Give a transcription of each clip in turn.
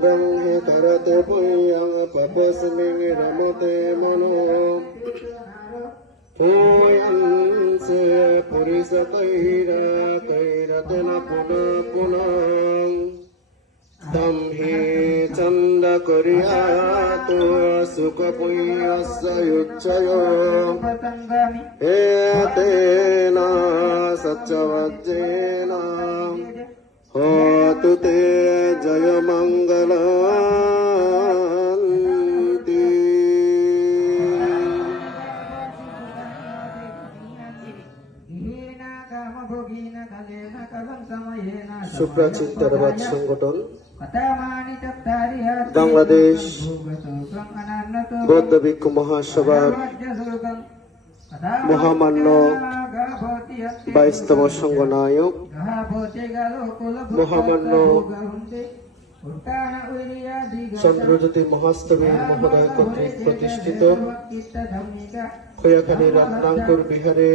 ব্রহ্মে তরতে পুয়া পপস্মিং রমতে মনো ভূয়ংসে পুরিষ কৈরা কৈরতন পুনা পুনা তম হি চন্দ করিয়াত সুখ পুয়স্য উচ্চয় এতেন সচ্চবজ্জেন হোতু তে জয় মঙ্গল সুপ্রাচীন তারাবাদ সংগঠন বাংলাদেশ বৌদ্ধ ভিক্ষু মহাসভার মহামান্য বাইশতম সংঘ নায়ক মহামান্য চন্দ্রজ্যোতি মহাস্তমী মহোদয় কর্তৃক প্রতিষ্ঠিত খৈয়াখালী রত্নাঙ্কুর বিহারে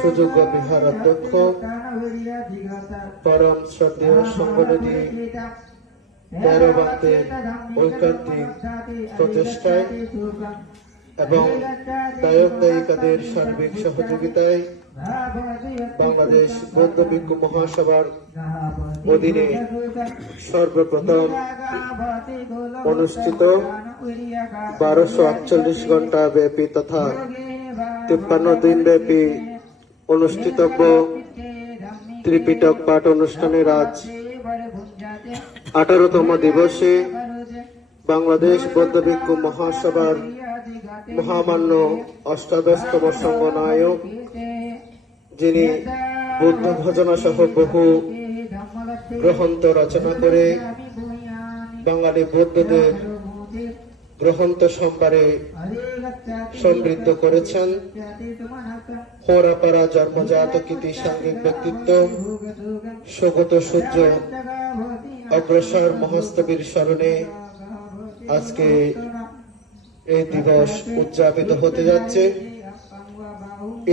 সুযোগ্য বিহার অধ্যক্ষ, পরম শ্রদ্ধেয় সংগঠনী তেরো ভক্তের ঐকান্তিক প্রচেষ্টায় এবং দায়ক দায়িকাদের সার্বিক সহযোগিতায় বাংলাদেশ বৌদ্ধ ভিক্ষু মহাসভার অধীনে সর্বপ্রথম অনুষ্ঠিত বারোশো আটচল্লিশ ঘণ্টা ব্যাপী তথা তিপ্পান্ন দিন ব্যাপী অনুষ্ঠিতব্য ত্রিপিটক পাঠ অনুষ্ঠানের আজ আঠারোতম দিবসে বাংলাদেশ বৌদ্ধ ভিক্ষু মহাসভার মহামান্য অষ্টাদশতম সংঘ নায়ক যিনি বুদ্ধ ভজনা সহ বহু গ্রন্থ রচনা করে বাঙালি বৌদ্ধদের গ্রন্থ সম্ভারে সমৃদ্ধ করেছেন। হোরাপাড়া জন্মজাত কৃতি সাঙ্গিক ব্যক্তিত্ব, স্বগত সূর্য অগ্রসর মহস্তবীর স্মরণে আজকে এই দিবস উদযাপিত হতে যাচ্ছে।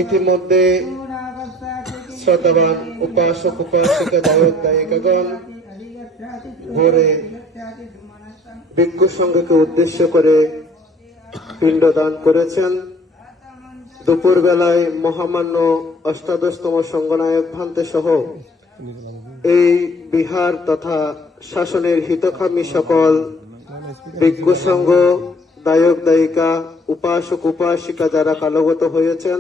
ইতিমধ্যে শ্রদ্ধাবান উপাসক, উপাসিকা দায়ক দায়িকাগণ ভোরে ভিক্ষু সংঘকে উদ্দেশ্য করে পিণ্ডদান করেছেন। দুপুর বেলায় মহামান্য অষ্টাদশতম সংগনায়ক ভান্তে সহ এই বিহার তথা শাসনের হিতকামী সকল ভিক্ষু সংঘ দায়ক, দায়িকা, উপাসক, উপাসিকা যারা কালগত হয়েছেন,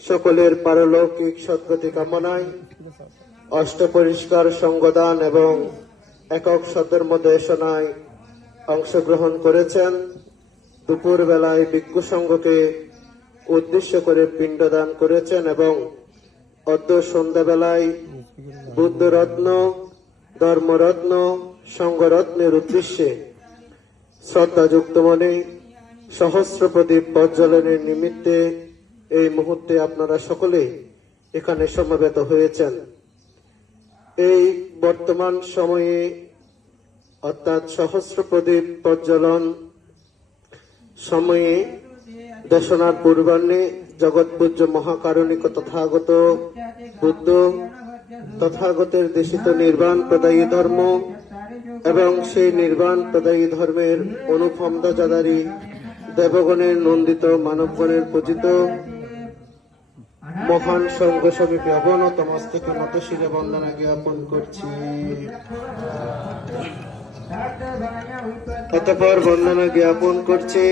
সকলের পারলৌকিক সদ্গতি কামনায় অষ্ট পরিষ্কার সঙ্গদান এবং একক সদর্ম দেশনায় অংশগ্রহণ করেছেন। দুপুর বেলায় ভিক্ষু সংঘকে উদ্দেশ্য করে পিণ্ডদান করেছেন এবং অদ্য সন্ধ্যাবেলায় বুদ্ধরত্ন, ধর্মরত্ন সংঘরত্নের উদ্দেশ্যে শ্রদ্ধাযুক্ত মনে সহস্র প্রদীপ প্রজ্বলনের নিমিত্তে এই মুহূর্তে আপনারা সকলে এখানে সমবেত হয়েছেন। এই বর্তমান সময়ে অর্থাৎ সহস্র প্রদীপ প্রজ্বলন সময়ে দেশনার পূর্বাহ্নে জগৎ পূজ্য মহাকারণিক তথাগত বুদ্ধ তথাগতের দেশিত নির্বাণ প্রদায়ী ধর্ম এবং সেই নির্বাণ প্রদায়ী ধর্মের অনুপম ধ্বজাধারী দেবগণের নন্দিত মানবগণের পূজিত মহান সঙ্গ সমীপে অবনত মস্তকে নত শিরে বন্দনা জ্ঞাপন করছি। অতপর বন্দনা জ্ঞাপন করছে।